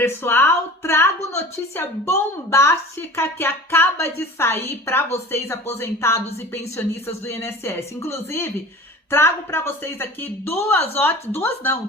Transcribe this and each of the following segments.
Pessoal, trago notícia bombástica que acaba de sair para vocês aposentados e pensionistas do INSS. Inclusive, trago para vocês aqui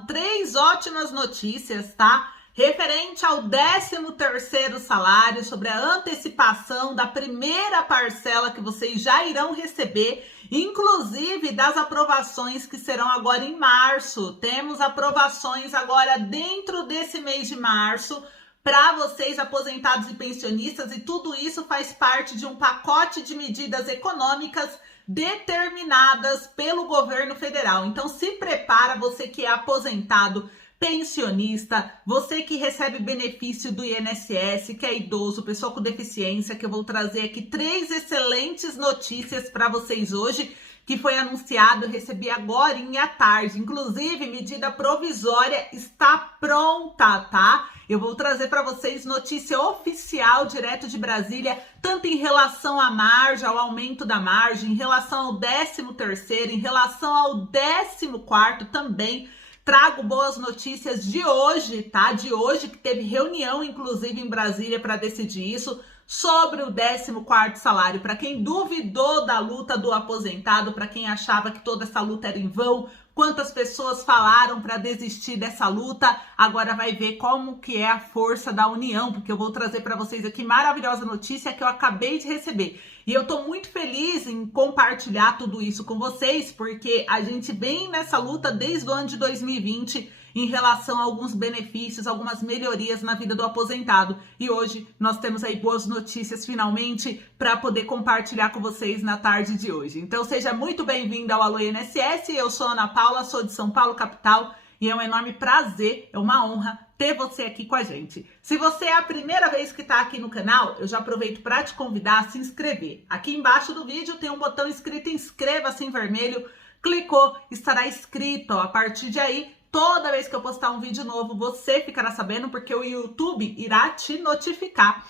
três ótimas notícias, tá? Referente ao 13º salário, sobre a antecipação da primeira parcela que vocês já irão receber, inclusive das aprovações que serão agora em março. Temos aprovações agora dentro desse mês de março para vocês aposentados e pensionistas, e tudo isso faz parte de um pacote de medidas econômicas determinadas pelo governo federal. Então se prepara, você que é aposentado, pensionista, você que recebe benefício do INSS, que é idoso, pessoa com deficiência, que eu vou trazer aqui três excelentes notícias para vocês hoje, que foi anunciado, eu recebi agora à tarde. Inclusive, medida provisória está pronta, tá? Eu vou trazer para vocês notícia oficial, direto de Brasília, tanto em relação à margem, ao aumento da margem, em relação ao 13º, em relação ao 14º também. Trago boas notícias de hoje, tá? De hoje, que teve reunião, inclusive, em Brasília para decidir isso, sobre o 14º salário. Para quem duvidou da luta do aposentado, para quem achava que toda essa luta era em vão, quantas pessoas falaram para desistir dessa luta, agora vai ver como que é a força da união, porque eu vou trazer para vocês aqui maravilhosa notícia que eu acabei de receber. E eu tô muito feliz em compartilhar tudo isso com vocês, porque a gente vem nessa luta desde o ano de 2020 em relação a alguns benefícios, algumas melhorias na vida do aposentado. E hoje nós temos aí boas notícias finalmente para poder compartilhar com vocês na tarde de hoje. Então seja muito bem-vindo ao Alô INSS, eu sou Ana Paula, sou de São Paulo, capital, e é um enorme prazer, é uma honra ter você aqui com a gente. Se você é a primeira vez que está aqui no canal, eu já aproveito para te convidar a se inscrever. Aqui embaixo do vídeo tem um botão escrito inscreva-se em vermelho, clicou, estará inscrito. A partir de aí, toda vez que eu postar um vídeo novo, você ficará sabendo, porque o YouTube irá te notificar.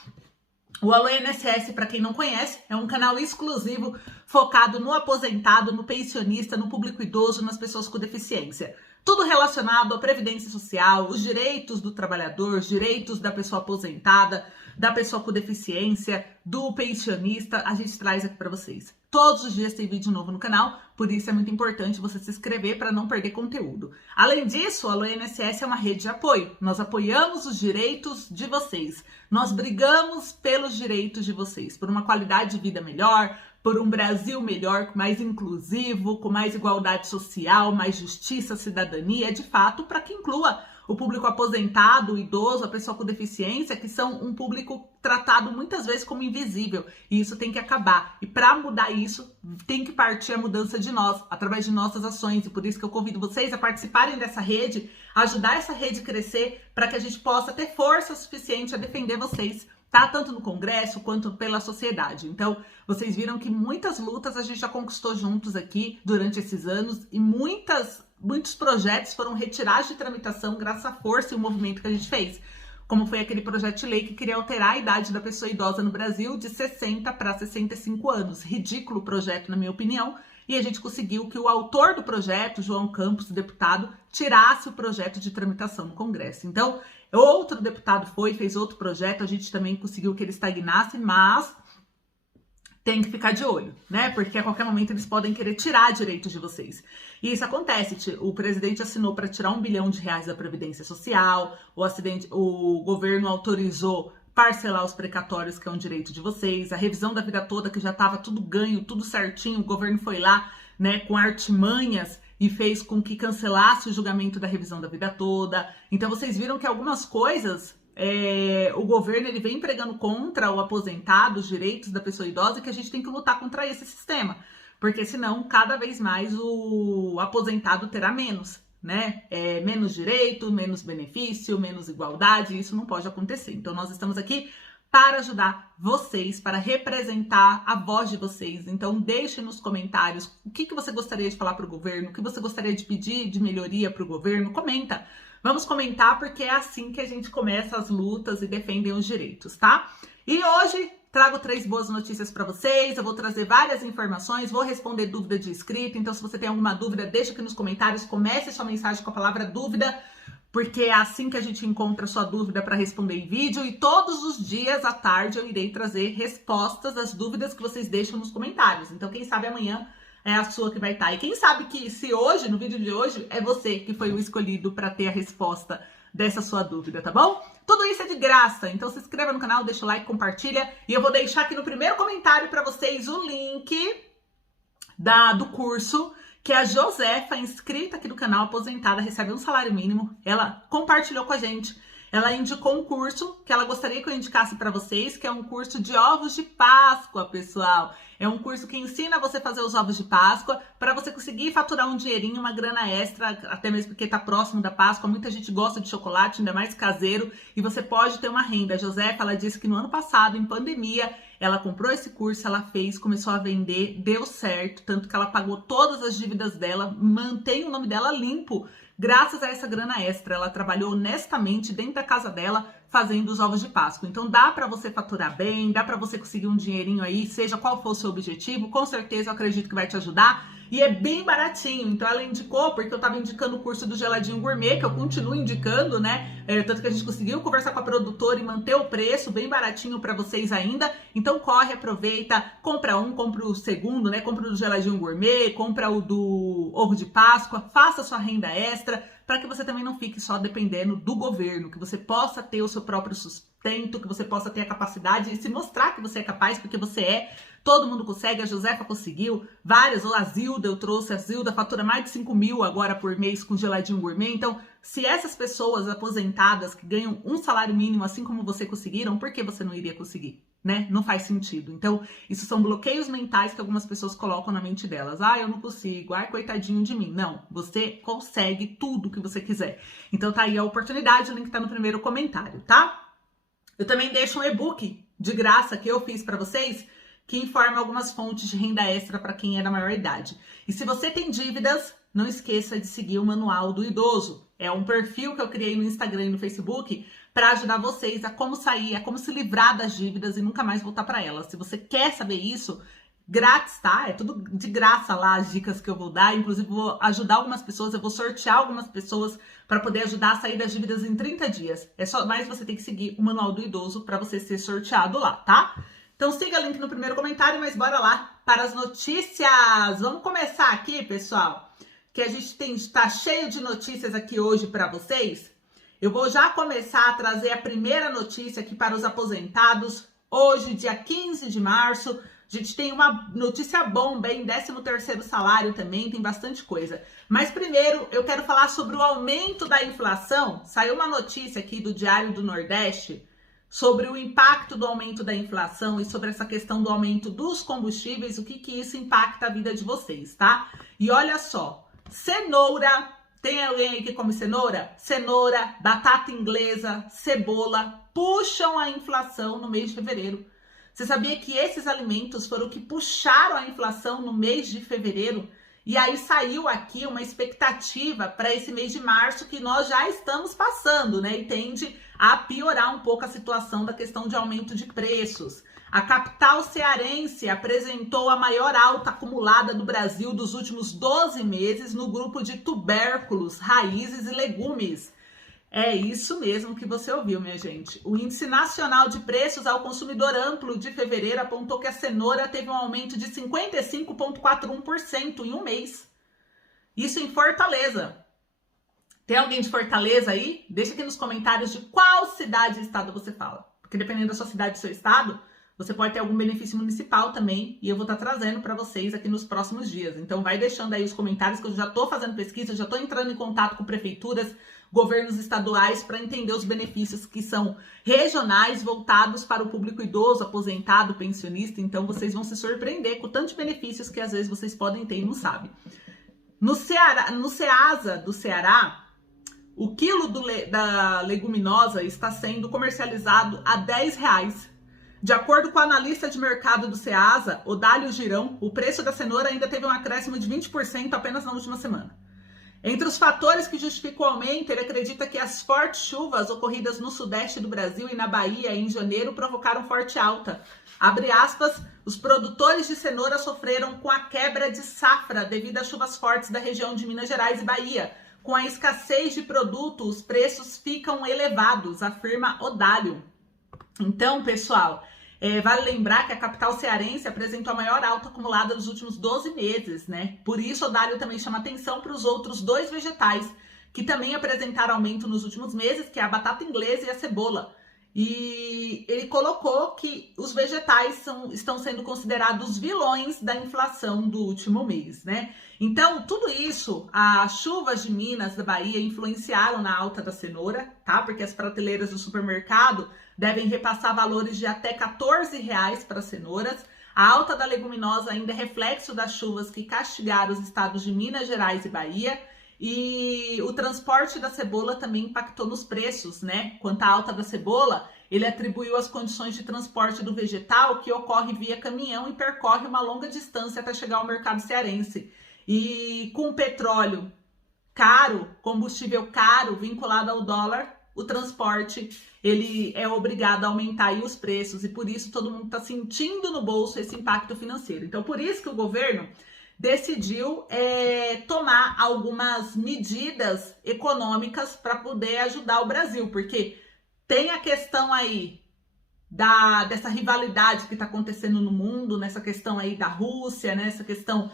O Alô INSS, para quem não conhece, é um canal exclusivo focado no aposentado, no pensionista, no público idoso, nas pessoas com deficiência. Tudo relacionado à previdência social, os direitos do trabalhador, os direitos da pessoa aposentada, da pessoa com deficiência, do pensionista, a gente traz aqui para vocês. Todos os dias tem vídeo novo no canal, por isso é muito importante você se inscrever para não perder conteúdo. Além disso, o Alô INSS é uma rede de apoio. Nós apoiamos os direitos de vocês. Nós brigamos pelos direitos de vocês, por uma qualidade de vida melhor, por um Brasil melhor, mais inclusivo, com mais igualdade social, mais justiça, cidadania, de fato, para que inclua o público aposentado, o idoso, a pessoa com deficiência, que são um público tratado muitas vezes como invisível, e isso tem que acabar. E para mudar isso, tem que partir a mudança de nós, através de nossas ações, e por isso que eu convido vocês a participarem dessa rede, ajudar essa rede a crescer, para que a gente possa ter força suficiente a defender vocês, tá? Tanto no Congresso quanto pela sociedade. Então, vocês viram que muitas lutas a gente já conquistou juntos aqui durante esses anos, e muitos projetos foram retirados de tramitação graças à força e o movimento que a gente fez. Como foi aquele projeto de lei que queria alterar a idade da pessoa idosa no Brasil de 60 para 65 anos. Ridículo projeto, na minha opinião. E a gente conseguiu que o autor do projeto, João Campos, deputado, tirasse o projeto de tramitação no Congresso. Então, outro deputado fez outro projeto, a gente também conseguiu que ele estagnasse, mas tem que ficar de olho, né? Porque a qualquer momento eles podem querer tirar direitos de vocês. E isso acontece. O presidente assinou para tirar R$1 bilhão da Previdência Social, o governo autorizou parcelar os precatórios, que é um direito de vocês, a revisão da vida toda, que já estava tudo ganho, tudo certinho, o governo foi lá, né, com artimanhas e fez com que cancelasse o julgamento da revisão da vida toda. Então vocês viram que algumas coisas o governo ele vem pregando contra o aposentado, os direitos da pessoa idosa, e que a gente tem que lutar contra esse sistema, porque senão cada vez mais o aposentado terá menos, né? Menos direito, menos benefício, menos igualdade, isso não pode acontecer. Então nós estamos aqui para ajudar vocês, para representar a voz de vocês. Então deixe nos comentários o que você gostaria de falar para o governo, o que você gostaria de pedir de melhoria para o governo, comenta. Vamos comentar, porque é assim que a gente começa as lutas e defendem os direitos, tá? E hoje trago 3 boas notícias para vocês, eu vou trazer várias informações, vou responder dúvida de inscrito, então se você tem alguma dúvida, deixa aqui nos comentários, comece a sua mensagem com a palavra dúvida, porque é assim que a gente encontra a sua dúvida para responder em vídeo, e todos os dias à tarde eu irei trazer respostas às dúvidas que vocês deixam nos comentários. Então, quem sabe amanhã é a sua que vai estar. E quem sabe que se hoje, no vídeo de hoje, é você que foi o escolhido para ter a resposta dessa sua dúvida, tá bom? Tudo isso é de graça, então se inscreva no canal, deixa o like, compartilha, e eu vou deixar aqui no primeiro comentário para vocês o link do curso que a Josefa, inscrita aqui do canal, aposentada, recebe um salário mínimo. Ela compartilhou com a gente. Ela indicou um curso que ela gostaria que eu indicasse para vocês, que é um curso de ovos de Páscoa, pessoal. É um curso que ensina você a fazer os ovos de Páscoa para você conseguir faturar um dinheirinho, uma grana extra, até mesmo porque tá próximo da Páscoa. Muita gente gosta de chocolate, ainda mais caseiro, e você pode ter uma renda. A Josefa, ela disse que no ano passado, em pandemia, ela comprou esse curso, ela fez, começou a vender, deu certo, tanto que ela pagou todas as dívidas dela, mantém o nome dela limpo, graças a essa grana extra. Ela trabalhou honestamente dentro da casa dela, fazendo os ovos de Páscoa. Então dá para você faturar bem, dá para você conseguir um dinheirinho aí, seja qual for o seu objetivo, com certeza eu acredito que vai te ajudar. E é bem baratinho, então ela indicou, porque eu tava indicando o curso do Geladinho Gourmet, que eu continuo indicando, né? Tanto que a gente conseguiu conversar com a produtora e manter o preço bem baratinho para vocês ainda. Então corre, aproveita, compra o segundo, né? Compra o do Geladinho Gourmet, compra o do ovo de Páscoa, faça sua renda extra, para que você também não fique só dependendo do governo, que você possa ter o seu próprio sustento, que você possa ter a capacidade de se mostrar que você é capaz, porque você é. Todo mundo consegue, a Josefa conseguiu, várias, a Zilda, eu trouxe, a Zilda fatura mais de 5 mil agora por mês com Geladinho Gourmet. Então, se essas pessoas aposentadas que ganham um salário mínimo, assim como você conseguiram, por que você não iria conseguir? Né? Não faz sentido. Então, isso são bloqueios mentais que algumas pessoas colocam na mente delas. Ah, eu não consigo. Ah, coitadinho de mim. Não, você consegue tudo que você quiser. Então, tá aí a oportunidade, o link tá no primeiro comentário, tá? Eu também deixo um e-book de graça que eu fiz para vocês, que informa algumas fontes de renda extra para quem é da maior idade. E se você tem dívidas, não esqueça de seguir o Manual do Idoso. É um perfil que eu criei no Instagram e no Facebook para ajudar vocês a como sair, a como se livrar das dívidas e nunca mais voltar para elas. Se você quer saber isso, grátis, tá? É tudo de graça lá, as dicas que eu vou dar. Inclusive, vou ajudar algumas pessoas, eu vou sortear algumas pessoas para poder ajudar a sair das dívidas em 30 dias. Mas você tem que seguir o Manual do Idoso para você ser sorteado lá, tá? Então siga o link no primeiro comentário, mas bora lá para as notícias. Vamos começar aqui, pessoal, que a gente tá cheio de notícias aqui hoje para vocês. Eu vou já começar a trazer a primeira notícia aqui para os aposentados. Hoje, dia 15 de março, a gente tem uma notícia bomba, hein? 13º salário também, tem bastante coisa. Mas primeiro, eu quero falar sobre o aumento da inflação. Saiu uma notícia aqui do Diário do Nordeste sobre o impacto do aumento da inflação e sobre essa questão do aumento dos combustíveis, o que isso impacta a vida de vocês, tá? E olha só, cenoura, tem alguém aí que come cenoura? Cenoura, batata inglesa, cebola, puxam a inflação no mês de fevereiro. Você sabia que esses alimentos foram que puxaram a inflação no mês de fevereiro? E aí saiu aqui uma expectativa para esse mês de março que nós já estamos passando, né? E tende a piorar um pouco a situação da questão de aumento de preços. A capital cearense apresentou a maior alta acumulada do Brasil dos últimos 12 meses no grupo de tubérculos, raízes e legumes. É isso mesmo que você ouviu, minha gente. O Índice Nacional de Preços ao Consumidor Amplo de fevereiro apontou que a cenoura teve um aumento de 55,41% em um mês. Isso em Fortaleza. Tem alguém de Fortaleza aí? Deixa aqui nos comentários de qual cidade e estado você fala. Porque dependendo da sua cidade e do seu estado, você pode ter algum benefício municipal também, e eu vou estar trazendo para vocês aqui nos próximos dias. Então vai deixando aí os comentários, que eu já estou fazendo pesquisa, já estou entrando em contato com prefeituras, governos estaduais, para entender os benefícios que são regionais, voltados para o público idoso, aposentado, pensionista. Então vocês vão se surpreender com tantos benefícios que às vezes vocês podem ter e não sabem. No Ceasa do Ceará, o quilo da leguminosa está sendo comercializado a R$10. De acordo com o analista de mercado do Ceasa, Odálio Girão, o preço da cenoura ainda teve um acréscimo de 20% apenas na última semana. Entre os fatores que justificam o aumento, ele acredita que as fortes chuvas ocorridas no sudeste do Brasil e na Bahia em janeiro provocaram forte alta. Abre aspas, os produtores de cenoura sofreram com a quebra de safra devido às chuvas fortes da região de Minas Gerais e Bahia. Com a escassez de produto, os preços ficam elevados, afirma Odálio. Então, pessoal, vale lembrar que a capital cearense apresentou a maior alta acumulada dos últimos 12 meses, né? Por isso, Odálio também chama atenção para os outros 2 vegetais que também apresentaram aumento nos últimos meses, que é a batata inglesa e a cebola. E ele colocou que os vegetais estão sendo considerados vilões da inflação do último mês, né? Então, tudo isso, as chuvas de Minas, da Bahia, influenciaram na alta da cenoura, tá? Porque as prateleiras do supermercado devem repassar valores de até R$14 para cenouras. A alta da leguminosa ainda é reflexo das chuvas que castigaram os estados de Minas Gerais e Bahia. E o transporte da cebola também impactou nos preços, né? Quanto à alta da cebola, ele atribuiu as condições de transporte do vegetal, que ocorre via caminhão e percorre uma longa distância até chegar ao mercado cearense. E com o petróleo caro, combustível caro, vinculado ao dólar, o transporte ele é obrigado a aumentar aí os preços, e por isso todo mundo está sentindo no bolso esse impacto financeiro. Então, por isso que o governo decidiu tomar algumas medidas econômicas para poder ajudar o Brasil, porque tem a questão aí dessa rivalidade que está acontecendo no mundo, nessa questão aí da Rússia, nessa questão,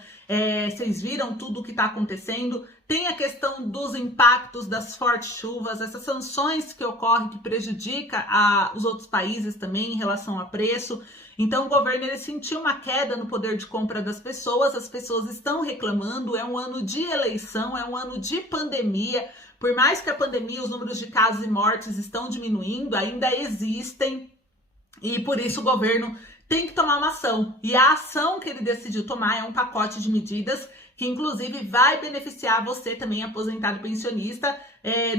vocês viram tudo o que está acontecendo, tem a questão dos impactos das fortes chuvas, essas sanções que ocorrem, que prejudicam os outros países também em relação a preço. Então o governo ele sentiu uma queda no poder de compra das pessoas, as pessoas estão reclamando, é um ano de eleição, é um ano de pandemia, por mais que a pandemia, os números de casos e mortes estão diminuindo, ainda existem, e por isso o governo tem que tomar uma ação, e a ação que ele decidiu tomar é um pacote de medidas que inclusive vai beneficiar você também, aposentado pensionista.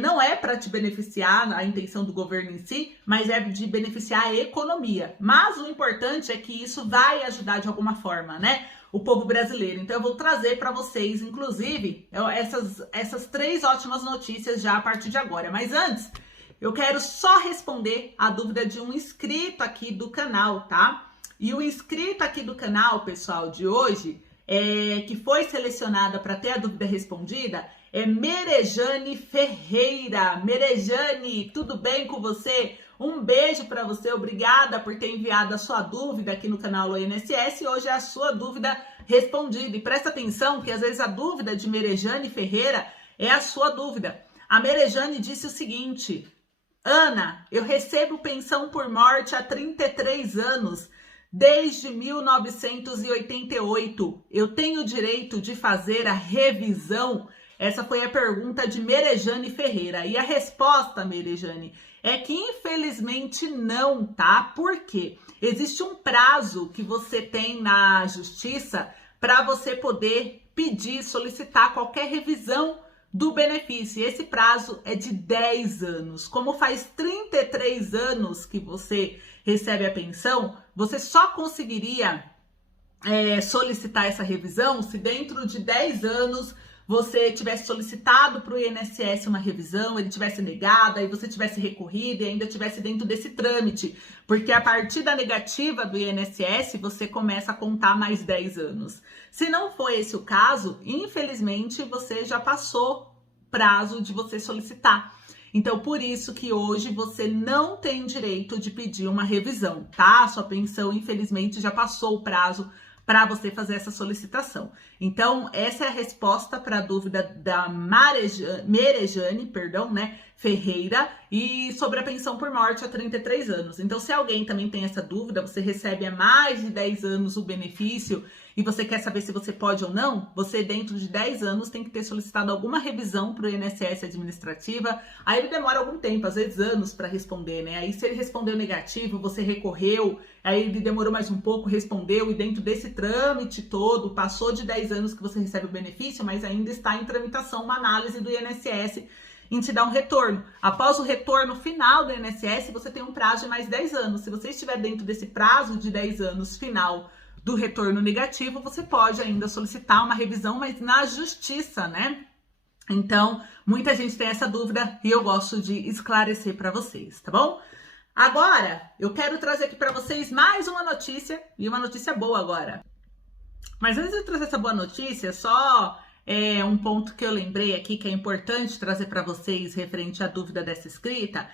Não é para te beneficiar a intenção do governo em si, mas é de beneficiar a economia. Mas o importante é que isso vai ajudar de alguma forma, né? O povo brasileiro. Então eu vou trazer para vocês, inclusive, essas 3 ótimas notícias já a partir de agora. Mas antes, eu quero só responder a dúvida de um inscrito aqui do canal, tá? E o inscrito aqui do canal, pessoal, de hoje, que foi selecionada para ter a dúvida respondida, é Merejane Ferreira. Merejane, tudo bem com você? Um beijo para você, obrigada por ter enviado a sua dúvida aqui no canal INSS. Hoje é a sua dúvida respondida. E presta atenção que às vezes a dúvida de Merejane Ferreira é a sua dúvida. A Merejane disse o seguinte: Ana, eu recebo pensão por morte há 33 anos. Desde 1988, eu tenho direito de fazer a revisão? Essa foi a pergunta de Merejane Ferreira. E a resposta, Merejane, é que infelizmente não, tá? Por quê? Existe um prazo que você tem na justiça para você poder pedir, solicitar qualquer revisão do benefício. Esse prazo é de 10 anos. Como faz 33 anos que você recebe a pensão, você só conseguiria solicitar essa revisão se dentro de 10 anos você tivesse solicitado para o INSS uma revisão, ele tivesse negado, aí você tivesse recorrido e ainda tivesse dentro desse trâmite, porque a partir da negativa do INSS você começa a contar mais 10 anos. Se não for esse o caso, infelizmente você já passou prazo de você solicitar. Então, por isso que hoje você não tem direito de pedir uma revisão, tá? A sua pensão, infelizmente, já passou o prazo para você fazer essa solicitação. Então, essa é a resposta para a dúvida da Merejane, né, Ferreira, e sobre a pensão por morte há 33 anos. Então, se alguém também tem essa dúvida, você recebe há mais de 10 anos o benefício e você quer saber se você pode ou não, você dentro de 10 anos tem que ter solicitado alguma revisão para o INSS administrativa. Aí ele demora algum tempo, às vezes anos, para responder, né? Aí se ele respondeu negativo, você recorreu, aí ele demorou mais um pouco, respondeu, e dentro desse trâmite todo, passou de 10 anos que você recebe o benefício, mas ainda está em tramitação uma análise do INSS em te dar um retorno. Após o retorno final do INSS, você tem um prazo de mais 10 anos. Se você estiver dentro desse prazo de 10 anos final do retorno negativo, você pode ainda solicitar uma revisão, mas na justiça, né? Então, muita gente tem essa dúvida e eu gosto de esclarecer para vocês, tá bom? Agora, eu quero trazer aqui para vocês mais uma notícia, e uma notícia boa agora. Mas antes de trazer essa boa notícia, só um ponto que eu lembrei aqui que é importante trazer para vocês referente à dúvida dessa escrita.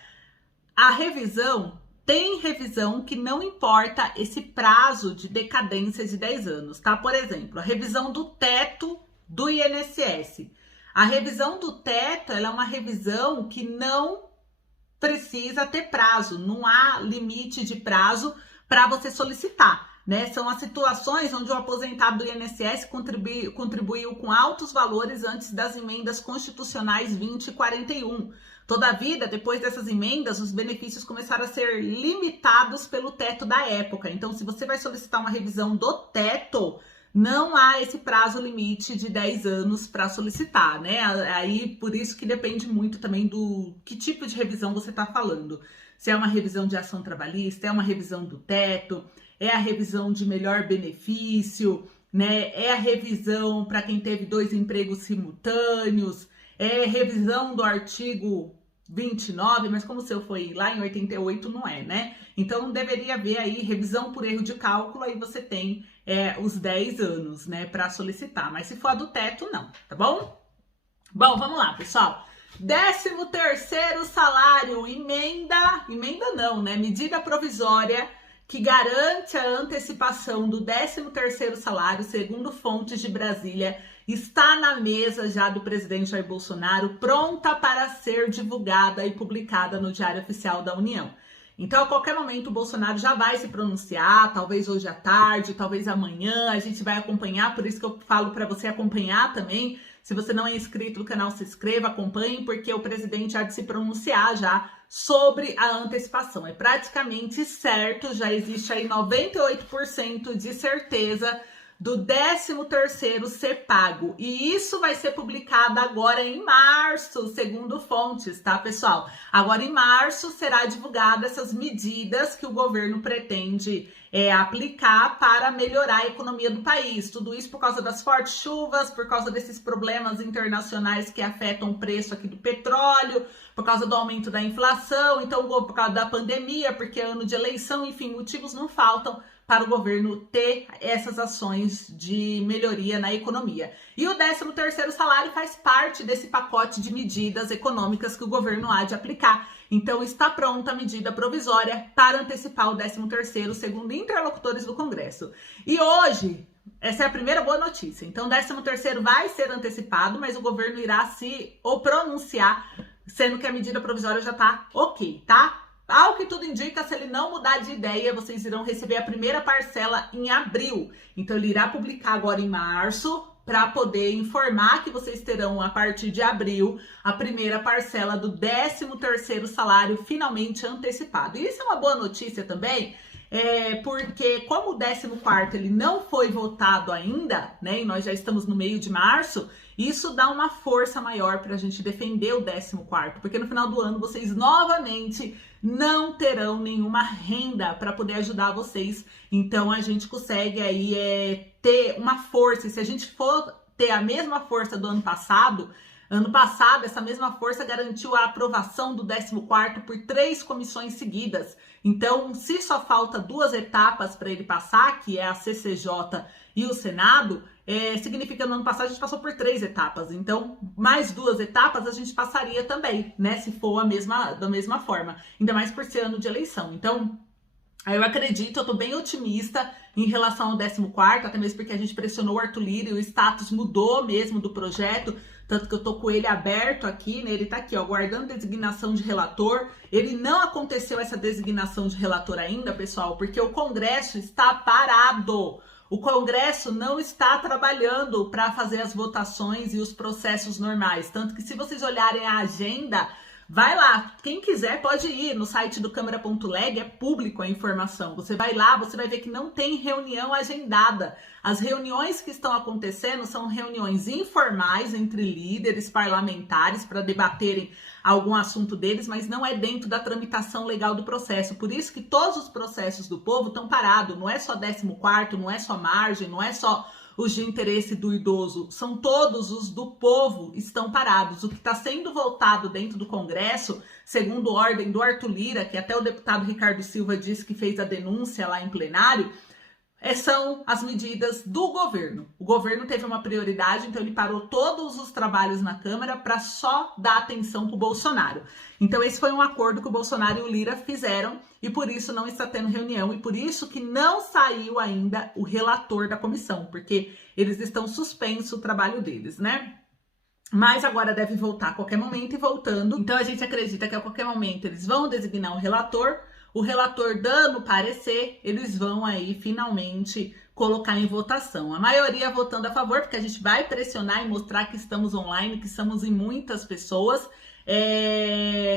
A revisão, tem revisão que não importa esse prazo de decadência de 10 anos, tá? Por exemplo, a revisão do teto do INSS. A revisão do teto, ela é uma revisão que não precisa ter prazo, não há limite de prazo para você solicitar. Né? São as situações onde o aposentado do INSS contribuiu com altos valores antes das emendas constitucionais 20 e 41. Todavia, depois dessas emendas, os benefícios começaram a ser limitados pelo teto da época. Então, se você vai solicitar uma revisão do teto, não há esse prazo limite de 10 anos para solicitar, né? Aí, por isso que depende muito também do que tipo de revisão você está falando. Se é uma revisão de ação trabalhista, é uma revisão do teto, é a revisão de melhor benefício, né? É a revisão para quem teve 2 empregos simultâneos, é revisão do artigo 29, mas como o seu foi lá em 88, não é, né? Então deveria haver aí revisão por erro de cálculo, aí você tem os 10 anos, né, para solicitar. Mas se for a do teto, não, tá bom? Bom, vamos lá, pessoal. 13º salário, emenda não, né? Medida provisória que garante a antecipação do 13º salário, segundo fontes de Brasília, está na mesa já do presidente Jair Bolsonaro, pronta para ser divulgada e publicada no Diário Oficial da União. Então, a qualquer momento, o Bolsonaro já vai se pronunciar, talvez hoje à tarde, talvez amanhã, a gente vai acompanhar, por isso que eu falo para você acompanhar também. Se você não é inscrito no canal, se inscreva, acompanhe, porque o presidente há de se pronunciar já sobre a antecipação. É praticamente certo, já existe aí 98% de certeza do 13º ser pago. E isso vai ser publicado agora em março, segundo fontes, tá, pessoal? Agora em março será divulgada essas medidas que o governo pretende aplicar para melhorar a economia do país. Tudo isso por causa das fortes chuvas, por causa desses problemas internacionais que afetam o preço aqui do petróleo, por causa do aumento da inflação, então por causa da pandemia, porque é ano de eleição, enfim, motivos não faltam para o governo ter essas ações de melhoria na economia. E o 13º salário faz parte desse pacote de medidas econômicas que o governo há de aplicar. Então está pronta a medida provisória para antecipar o 13º, segundo interlocutores do Congresso. E hoje, essa é a primeira boa notícia. Então o 13º vai ser antecipado, mas o governo irá se pronunciar, sendo que a medida provisória já está ok, tá? Ao que tudo indica, se ele não mudar de ideia, vocês irão receber a primeira parcela em abril. Então, ele irá publicar agora em março, para poder informar que vocês terão, a partir de abril, a primeira parcela do 13º salário finalmente antecipado. E isso é uma boa notícia também, porque como o 14º ele não foi votado ainda, né, e nós já estamos no meio de março, isso dá uma força maior para a gente defender o 14º, porque no final do ano vocês novamente não terão nenhuma renda para poder ajudar vocês. Então a gente consegue aí ter uma força. E se a gente for ter a mesma força do ano passado essa mesma força garantiu a aprovação do 14º por 3 comissões seguidas. Então, se só falta 2 etapas para ele passar, que é a CCJ e o Senado, significa que no ano passado a gente passou por 3 etapas. Então, mais 2 etapas a gente passaria também, né? Se for da mesma forma. Ainda mais por ser ano de eleição. Então, eu acredito, eu tô bem otimista em relação ao 14º, até mesmo porque a gente pressionou o Arthur Lira e o status mudou mesmo do projeto, tanto que eu tô com ele aberto aqui, né? Ele tá aqui, ó, guardando designação de relator. Ele não aconteceu essa designação de relator ainda, pessoal, porque o Congresso está parado. O Congresso não está trabalhando para fazer as votações e os processos normais. Tanto que se vocês olharem a agenda, vai lá, quem quiser pode ir no site do Câmara.leg, é público a informação. Você vai lá, você vai ver que não tem reunião agendada. As reuniões que estão acontecendo são reuniões informais entre líderes parlamentares para debaterem algum assunto deles, mas não é dentro da tramitação legal do processo. Por isso que todos os processos do povo estão parados. Não é só 14º, não é só margem, não é só os de interesse do idoso, são todos os do povo estão parados. O que está sendo votado dentro do Congresso, segundo ordem do Arthur Lira, que até o deputado Ricardo Silva disse que fez a denúncia lá em plenário, são as medidas do governo. O governo teve uma prioridade, então ele parou todos os trabalhos na Câmara para só dar atenção para o Bolsonaro. Então esse foi um acordo que o Bolsonaro e o Lira fizeram e por isso não está tendo reunião e por isso que não saiu ainda o relator da comissão, porque eles estão suspensos o trabalho deles, né? Mas agora deve voltar a qualquer momento e voltando. Então a gente acredita que a qualquer momento eles vão designar o relator dando parecer, eles vão aí finalmente colocar em votação. A maioria votando a favor, porque a gente vai pressionar e mostrar que estamos online, que estamos em muitas pessoas.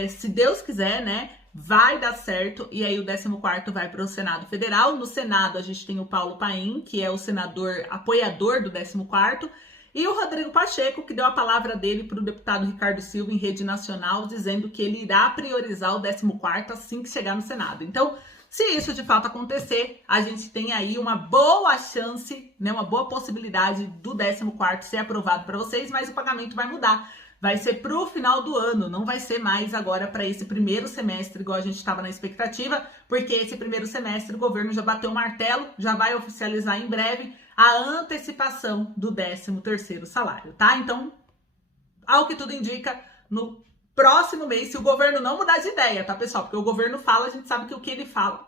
Se Deus quiser, né, vai dar certo. E aí o 14º vai para o Senado Federal. No Senado a gente tem o Paulo Paim, que é o senador apoiador do 14º. E o Rodrigo Pacheco, que deu a palavra dele para o deputado Ricardo Silva em rede nacional, dizendo que ele irá priorizar o 14º assim que chegar no Senado. Então, se isso de fato acontecer, a gente tem aí uma boa chance, né, uma boa possibilidade do 14º ser aprovado para vocês, mas o pagamento vai mudar. Vai ser para o final do ano, não vai ser mais agora para esse primeiro semestre, igual a gente estava na expectativa, porque esse primeiro semestre o governo já bateu o martelo, já vai oficializar em breve a antecipação do 13º salário, tá? Então, ao que tudo indica, no próximo mês, se o governo não mudar de ideia, tá, pessoal? Porque o governo fala, a gente sabe que o que ele fala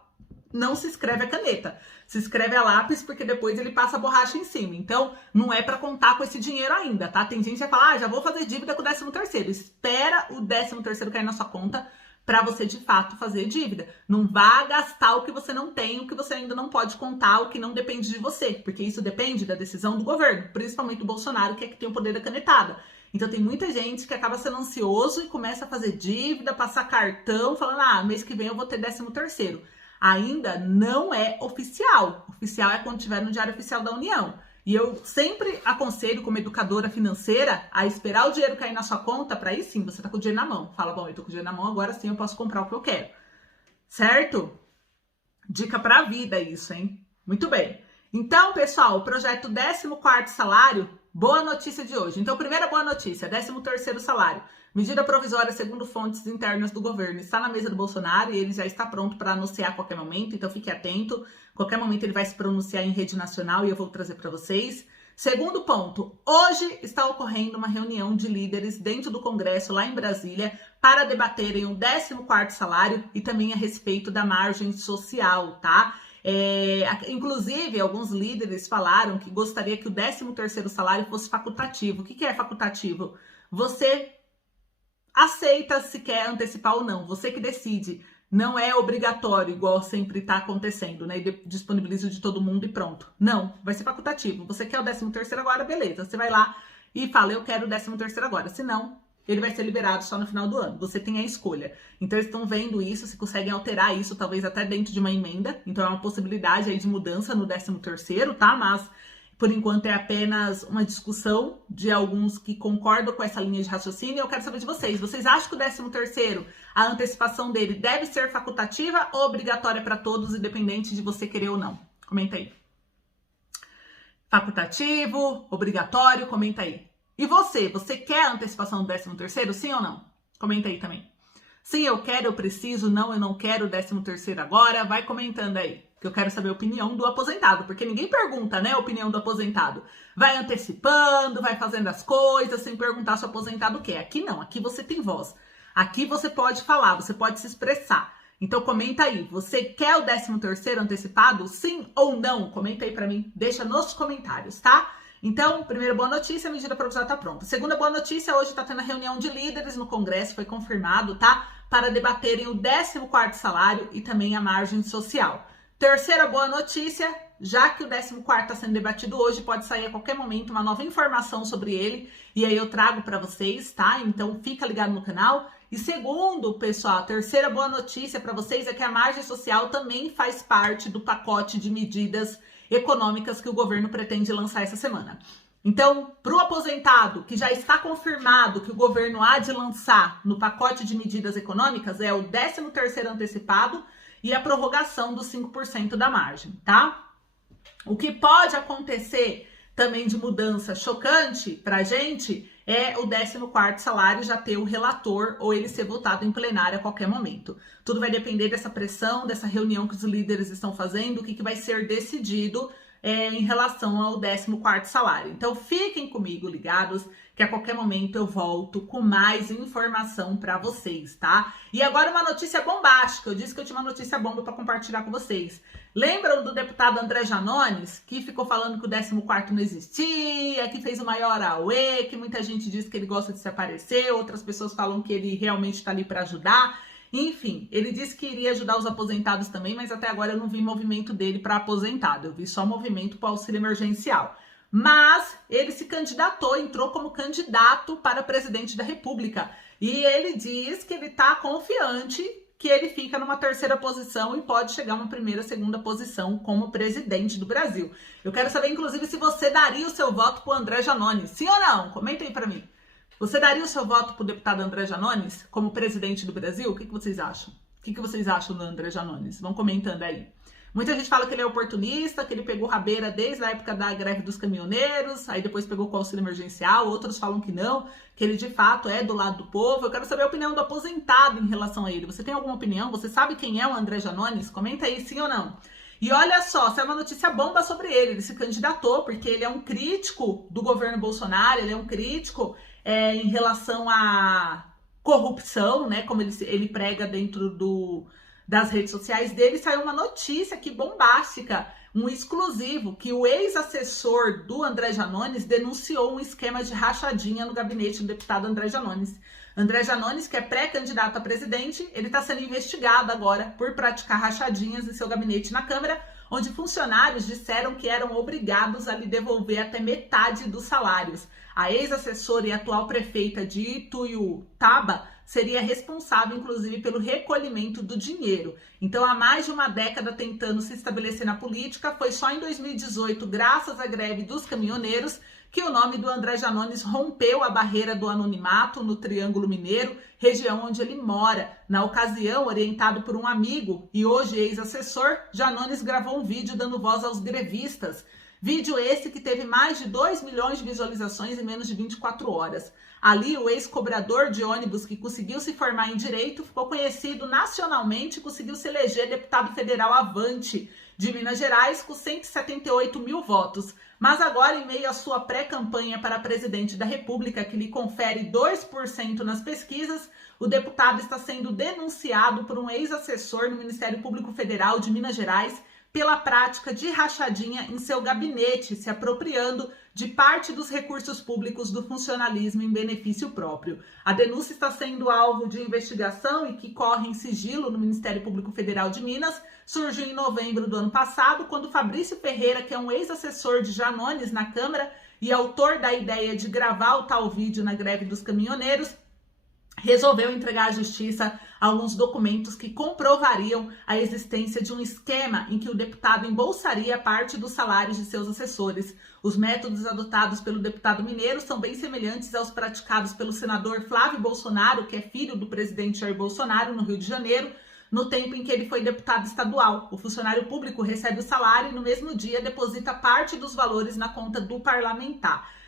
não se escreve a caneta, se escreve a lápis, porque depois ele passa a borracha em cima. Então, não é para contar com esse dinheiro ainda, tá? Tem gente que vai falar, já vou fazer dívida com o 13º. Espera o 13º cair na sua conta para você, de fato, fazer dívida. Não vá gastar o que você não tem, o que você ainda não pode contar, o que não depende de você, porque isso depende da decisão do governo, principalmente do Bolsonaro, que é que tem o poder da canetada. Então, tem muita gente que acaba sendo ansioso e começa a fazer dívida, passar cartão, falando, mês que vem eu vou ter 13º. Ainda não é oficial. Oficial é quando tiver no Diário Oficial da União. E eu sempre aconselho, como educadora financeira, a esperar o dinheiro cair na sua conta, para aí sim, você tá com o dinheiro na mão. Fala, bom, eu tô com o dinheiro na mão, agora sim eu posso comprar o que eu quero. Certo? Dica pra vida isso, hein? Muito bem. Então, pessoal, o projeto 14º salário, boa notícia de hoje. Então, primeira boa notícia, 13º salário. Medida provisória, segundo fontes internas do governo, está na mesa do Bolsonaro e ele já está pronto para anunciar a qualquer momento, então fique atento. A qualquer momento ele vai se pronunciar em rede nacional e eu vou trazer para vocês. Segundo ponto, hoje está ocorrendo uma reunião de líderes dentro do Congresso, lá em Brasília, para debaterem o 14º salário e também a respeito da margem social, tá? Inclusive, alguns líderes falaram que gostaria que o 13º salário fosse facultativo. O que é facultativo? Você aceita se quer antecipar ou não, você que decide. Não é obrigatório, igual sempre está acontecendo, né? E disponibiliza de todo mundo e pronto. Não, vai ser facultativo. Você quer o 13º agora, beleza. Você vai lá e fala, eu quero o 13º agora. Se não, ele vai ser liberado só no final do ano. Você tem a escolha. Então, eles estão vendo isso, se conseguem alterar isso, talvez até dentro de uma emenda. Então, é uma possibilidade aí de mudança no 13º, tá? Mas, por enquanto, é apenas uma discussão de alguns que concordam com essa linha de raciocínio. Eu quero saber de vocês. Vocês acham que o 13º, a antecipação dele deve ser facultativa ou obrigatória para todos, independente de você querer ou não? Comenta aí. Facultativo, obrigatório, comenta aí. E você quer a antecipação do 13º, sim ou não? Comenta aí também. Sim, eu quero, eu preciso, não, eu não quero o 13º agora. Vai comentando aí, que eu quero saber a opinião do aposentado, porque ninguém pergunta, né, a opinião do aposentado. Vai antecipando, vai fazendo as coisas, sem perguntar se o aposentado quer. Aqui não, aqui você tem voz. Aqui você pode falar, você pode se expressar. Então comenta aí, você quer o 13º antecipado, sim ou não? Comenta aí pra mim, deixa nos comentários, tá? Então, primeira boa notícia, a medida provisória tá pronta. Segunda boa notícia, hoje tá tendo a reunião de líderes no Congresso, foi confirmado, tá? Para debaterem o 14º salário e também a margem social. Terceira boa notícia, já que o 14º está sendo debatido hoje, pode sair a qualquer momento uma nova informação sobre ele, e aí eu trago para vocês, tá? Então fica ligado no canal. E segundo, pessoal, a terceira boa notícia para vocês é que a margem social também faz parte do pacote de medidas econômicas que o governo pretende lançar essa semana. Então, para o aposentado, que já está confirmado que o governo há de lançar no pacote de medidas econômicas, é o 13º antecipado e a prorrogação dos 5% da margem, tá? O que pode acontecer também de mudança chocante para a gente é o 14º salário já ter o relator ou ele ser votado em plenário a qualquer momento. Tudo vai depender dessa pressão, dessa reunião que os líderes estão fazendo, o que vai ser decidido em relação ao 14º salário. Então fiquem comigo ligados, que a qualquer momento eu volto com mais informação para vocês, tá? E agora uma notícia bombástica. Eu disse que eu tinha uma notícia bomba para compartilhar com vocês. Lembram do deputado André Janones, que ficou falando que o 14º não existia, que fez o maior auê, que muita gente diz que ele gosta de se aparecer, outras pessoas falam que ele realmente está ali para ajudar. Enfim, ele disse que iria ajudar os aposentados também, mas até agora eu não vi movimento dele para aposentado, eu vi só movimento para auxílio emergencial. Mas ele se candidatou, entrou como candidato para presidente da República. E ele diz que ele está confiante que ele fica numa terceira posição e pode chegar a uma primeira, segunda posição como presidente do Brasil. Eu quero saber, inclusive, se você daria o seu voto para o André Janones. Sim ou não? Comenta aí para mim. Você daria o seu voto para o deputado André Janones como presidente do Brasil? O que vocês acham? O que vocês acham do André Janones? Vão comentando aí. Muita gente fala que ele é oportunista, que ele pegou rabeira desde a época da greve dos caminhoneiros, aí depois pegou com o auxílio emergencial. Outros falam que não, que ele de fato é do lado do povo. Eu quero saber a opinião do aposentado em relação a ele. Você tem alguma opinião? Você sabe quem é o André Janones? Comenta aí, sim ou não. E olha só, saiu uma notícia bomba sobre ele. Ele se candidatou porque ele é um crítico do governo Bolsonaro, ele é um crítico em relação à corrupção, né? Como ele prega dentro das redes sociais dele. Saiu uma notícia aqui bombástica, um exclusivo, que o ex-assessor do André Janones denunciou um esquema de rachadinha no gabinete do deputado André Janones. André Janones, que é pré-candidato a presidente, ele está sendo investigado agora por praticar rachadinhas em seu gabinete na Câmara, onde funcionários disseram que eram obrigados a lhe devolver até metade dos salários. A ex-assessora e atual prefeita de Ituiutaba seria responsável, inclusive, pelo recolhimento do dinheiro. Então, há mais de uma década tentando se estabelecer na política, foi só em 2018, graças à greve dos caminhoneiros, que o nome do André Janones rompeu a barreira do anonimato no Triângulo Mineiro, região onde ele mora. Na ocasião, orientado por um amigo e hoje ex-assessor, Janones gravou um vídeo dando voz aos grevistas. Vídeo esse que teve mais de 2 milhões de visualizações em menos de 24 horas. Ali, o ex-cobrador de ônibus que conseguiu se formar em Direito ficou conhecido nacionalmente e conseguiu se eleger deputado federal avante de Minas Gerais com 178 mil votos. Mas agora, em meio à sua pré-campanha para presidente da República, que lhe confere 2% nas pesquisas, o deputado está sendo denunciado por um ex-assessor no Ministério Público Federal de Minas Gerais pela prática de rachadinha em seu gabinete, se apropriando de parte dos recursos públicos do funcionalismo em benefício próprio. A denúncia está sendo alvo de investigação e que corre em sigilo no Ministério Público Federal de Minas. Surgiu em novembro do ano passado, quando Fabrício Ferreira, que é um ex-assessor de Janones na Câmara e autor da ideia de gravar o tal vídeo na greve dos caminhoneiros, resolveu entregar à justiça alguns documentos que comprovariam a existência de um esquema em que o deputado embolsaria parte dos salários de seus assessores. Os métodos adotados pelo deputado mineiro são bem semelhantes aos praticados pelo senador Flávio Bolsonaro, que é filho do presidente Jair Bolsonaro, no Rio de Janeiro, no tempo em que ele foi deputado estadual. O funcionário público recebe o salário e no mesmo dia deposita parte dos valores na conta do parlamentar.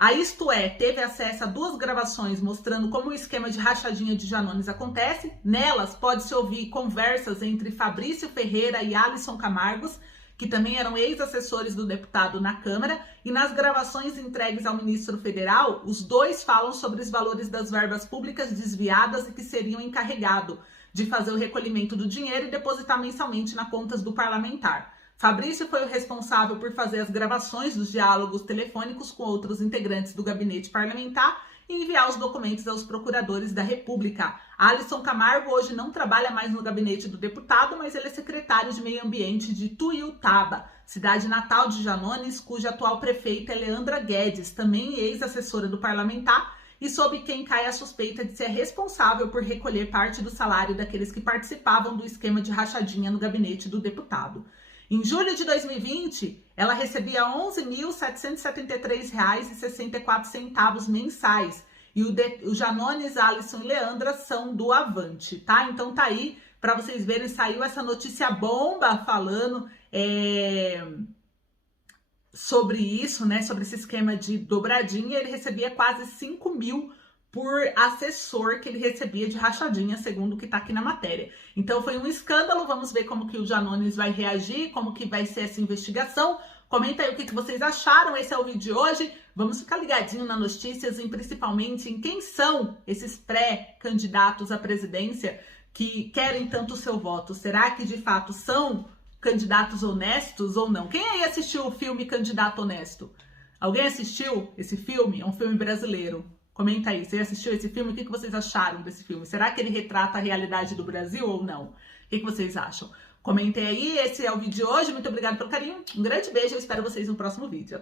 A Isto É teve acesso a 2 gravações mostrando como o esquema de rachadinha de Janones acontece. Nelas pode-se ouvir conversas entre Fabrício Ferreira e Alisson Camargos, que também eram ex-assessores do deputado na Câmara, e nas gravações entregues ao ministro federal, os dois falam sobre os valores das verbas públicas desviadas e que seriam encarregados de fazer o recolhimento do dinheiro e depositar mensalmente nas contas do parlamentar. Fabrício foi o responsável por fazer as gravações dos diálogos telefônicos com outros integrantes do gabinete parlamentar e enviar os documentos aos procuradores da República. Alisson Camargo hoje não trabalha mais no gabinete do deputado, mas ele é secretário de Meio Ambiente de Ituiutaba, cidade natal de Janones, cuja atual prefeita é Leandra Guedes, também ex-assessora do parlamentar, e sob quem cai a suspeita de ser responsável por recolher parte do salário daqueles que participavam do esquema de rachadinha no gabinete do deputado. Em julho de 2020, ela recebia R$ 11.773,64 mensais. E o Janones, Alisson e Leandra são do Avante, tá? Então tá aí, para vocês verem, saiu essa notícia bomba falando sobre isso, né? Sobre esse esquema de dobradinha, ele recebia quase 5 mil por assessor que ele recebia de rachadinha, segundo o que tá aqui na matéria. Então foi um escândalo, vamos ver como que o Janones vai reagir, como que vai ser essa investigação. Comenta aí o que vocês acharam, esse é o vídeo de hoje. Vamos ficar ligadinho nas notícias e principalmente em quem são esses pré-candidatos à presidência que querem tanto o seu voto. Será que de fato são candidatos honestos ou não? Quem aí assistiu o filme Candidato Honesto? Alguém assistiu esse filme? É um filme brasileiro. Comenta aí, você assistiu esse filme? O que vocês acharam desse filme? Será que ele retrata a realidade do Brasil ou não? O que vocês acham? Comentem aí, esse é o vídeo de hoje. Muito obrigada pelo carinho, um grande beijo, eu espero vocês no próximo vídeo.